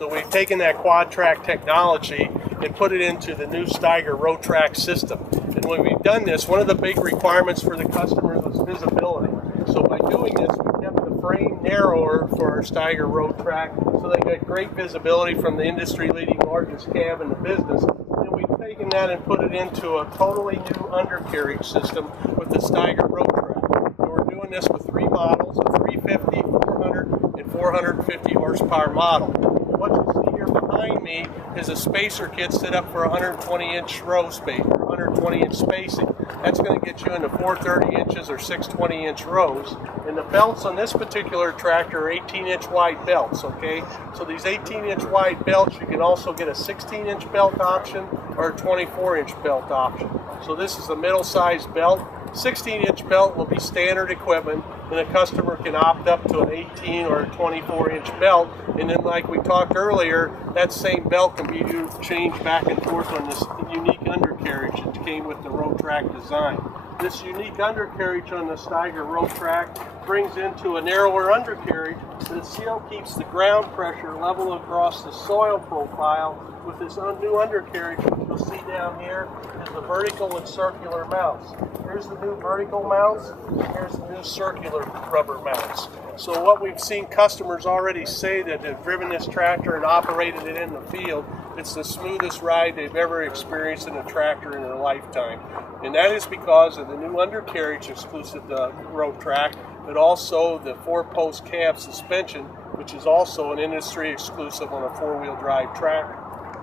So we've taken that quad track technology and put it into the new Steiger Rowtrac system. And when we've done this, one of the big requirements for the customers was visibility. So by doing this, we kept the frame narrower for our Steiger Rowtrac, so they got great visibility from the industry-leading largest cab in the business. And we've taken that and put it into a totally new undercarriage system with the Steiger Rowtrac. And we're doing this with 3 models, a 350, 400, and 450 horsepower model. What you see here behind me is a spacer kit set up for 120-inch row space, or 120-inch spacing. That's going to get you into 430 inches or 620-inch rows. And the belts on this particular tractor are 18-inch wide belts, okay? So these 18-inch wide belts, you can also get a 16-inch belt option or a 24-inch belt option. So this is a middle-sized belt. 16-inch belt will be standard equipment, and a customer can opt up to an 18 or a 24-inch belt. And then, like we talked earlier, that same belt can be changed back and forth on this unique undercarriage that came with the Rowtrac design. This unique undercarriage on the Steiger Rowtrac brings into a narrower undercarriage, and it still keeps the ground pressure level across the soil profile. With this new undercarriage, which you'll see down here, is the vertical and circular mounts. Here's the new vertical mounts, and here's the new circular rubber mounts. So what we've seen customers already say that have driven this tractor and operated it in the field, it's the smoothest ride they've ever experienced in a tractor in their lifetime. And that is because of the new undercarriage exclusive to Rowtrac, but also the 4-post cab suspension, which is also an industry exclusive on a 4-wheel drive tractor.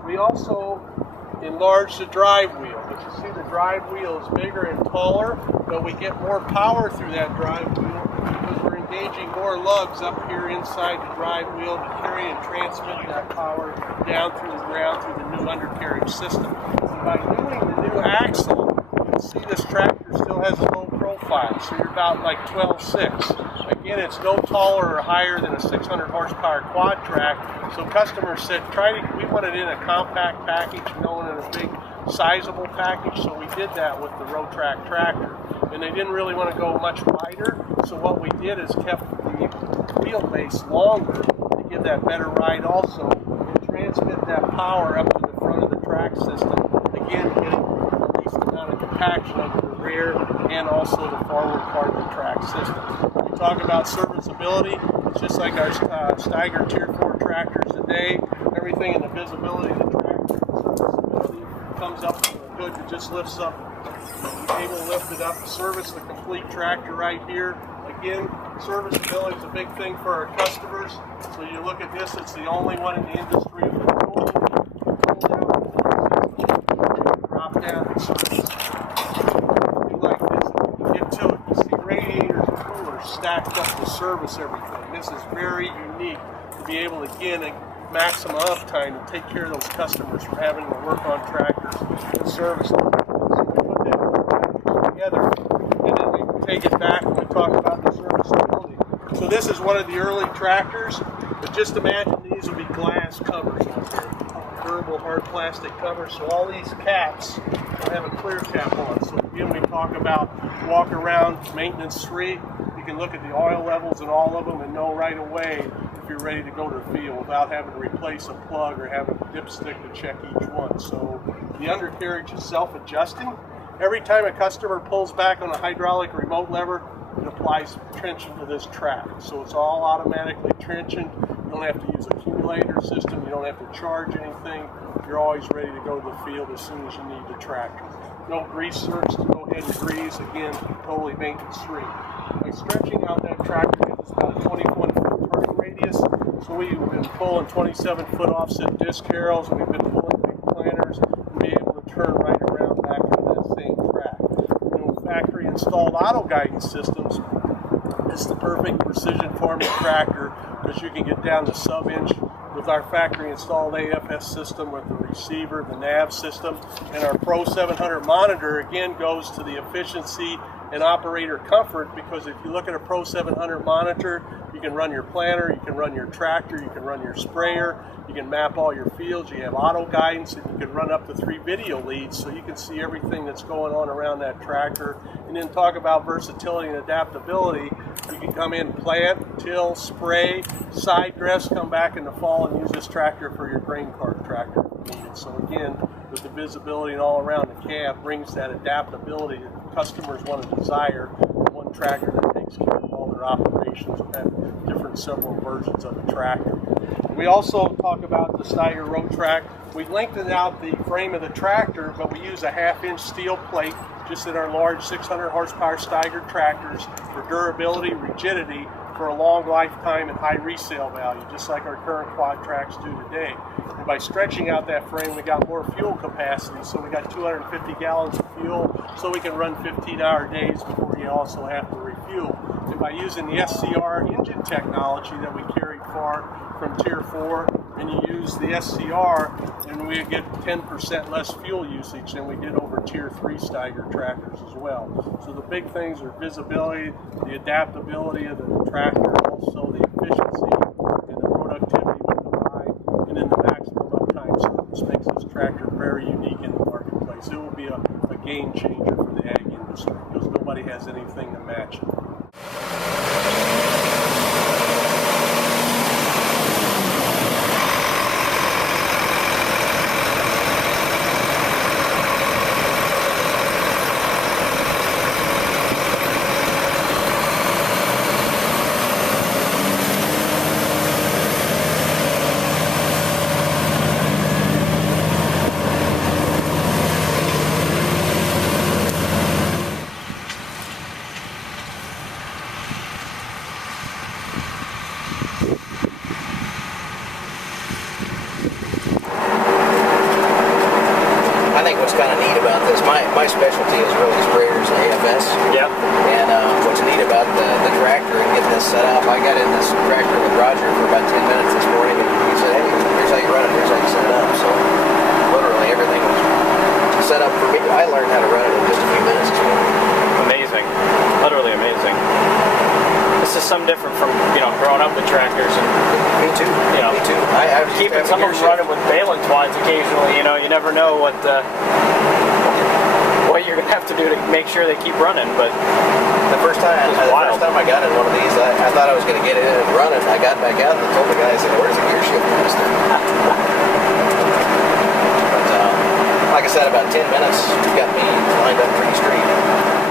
We also enlarged the drive wheel. But you see the drive wheel is bigger and taller, but we get more power through that drive wheel because we're engaging more lugs up here inside the drive wheel to carry and transmit that power down through the ground through the new undercarriage system. And by doing the new axle, you can see this tractor still has a low profile, so you're about like 12.6. Again, it's no taller or higher than a 600 horsepower quad track. So customers said, we want it in a compact package, known in a big sizable package. So we did that with the Rowtrac tractor. And they didn't really want to go much wider. So what we did is kept the wheelbase longer to give that better ride also, and transmit that power up to the front of the track system. Again, getting the least amount of compaction over the rear and also the forward part of the track system. We talk about serviceability. It's just like our Steiger Tier 4 tractors today. Everything in the visibility of the tractor, serviceability comes up good. It just lifts up. You're able to lift it up, service the complete tractor right here. Again, serviceability is a big thing for our customers. So you look at this, it's the only one in the industry with a drop down and service. Like this, you get to it, you see radiators and coolers stacked up to service everything. This is very unique to be able to, again, maximum uptime to take care of those customers from having to work on tractors and service them. So we put that together, and then we take it back and we talk about the serviceability. So this is one of the early tractors, but just imagine these would be glass covers on here, durable hard plastic covers. So all these caps will have a clear cap on. So again, we talk about walk-around maintenance free. You can look at the oil levels in all of them and know right away if you're ready to go to the field without having to replace a plug or having a dipstick to check each one. So the undercarriage is self-adjusting. Every time a customer pulls back on a hydraulic remote lever, it applies tension to this track. So it's all automatically tensioned. You don't have to use an accumulator system. You don't have to charge anything. You're always ready to go to the field as soon as you need the tractor. No grease zerks to go ahead and grease. Again, totally maintenance free. By stretching out that tractor gives us about a 21-foot turning radius. So we've been pulling 27-foot offset disc harrows, and we've been pulling big planters and be able to turn right around back to that same track. And with factory installed auto guidance systems, it's the perfect precision farming tractor because you can get down to sub-inch with our factory installed AFS system with the receiver, the nav system, and our Pro 700 monitor again goes to the efficiency and operator comfort, because if you look at a Pro 700 monitor, You can run your planter, you can run your tractor, you can run your sprayer, you can map all your fields, you have auto guidance, and you can run up to 3 video leads so you can see everything that's going on around that tractor. And then talk about versatility and adaptability. You can come in, plant, till, spray, side dress, come back in the fall and use this tractor for your grain cart tractor if needed. So again, with the visibility and all around the cab brings that adaptability that customers want to desire. One tractor that takes care of all their operations with that different several versions of the tractor. We also talk about the Steiger Rowtrac. We lengthened out the frame of the tractor, but we use a 1/2-inch steel plate just in our large 600 horsepower Steiger tractors for durability, rigidity, for a long lifetime and high resale value, just like our current quad tracks do today. And by stretching out that frame, we got more fuel capacity, so we got 250 gallons of fuel, so we can run 15-hour days before you also have to refuel. And by using the SCR engine technology that we carried far from Tier 4, and you use the SCR, and we get 10% less fuel usage than we did over Tier 3 Steiger tractors as well. So the big things are visibility, the adaptability of the tractor, also the efficiency and the productivity with the ride, and then the maximum uptime service makes this tractor very unique in the marketplace. It will be a game changer for the ag industry because nobody has anything to match it. My specialty is really sprayers and AFS. Yep. And what's neat about the tractor and getting this set up, I got in this tractor with Roger for about 10 minutes this morning, and he said, hey, here's how you run it, here's how you set it up. So literally everything was set up for me. I learned how to run it in just a few minutes this morning. Amazing. Utterly amazing. This is some different from, growing up with tractors. And Me too. Me too. I was keeping some of them running with balance wise occasionally. You never know what you're going to have to do to make sure they keep running. But the first time I got in one of these, I thought I was going to get it in and run it. I got back out and told the guy, I said, where's the gear shift in this thing? But like I said, about 10 minutes got me lined up pretty straight.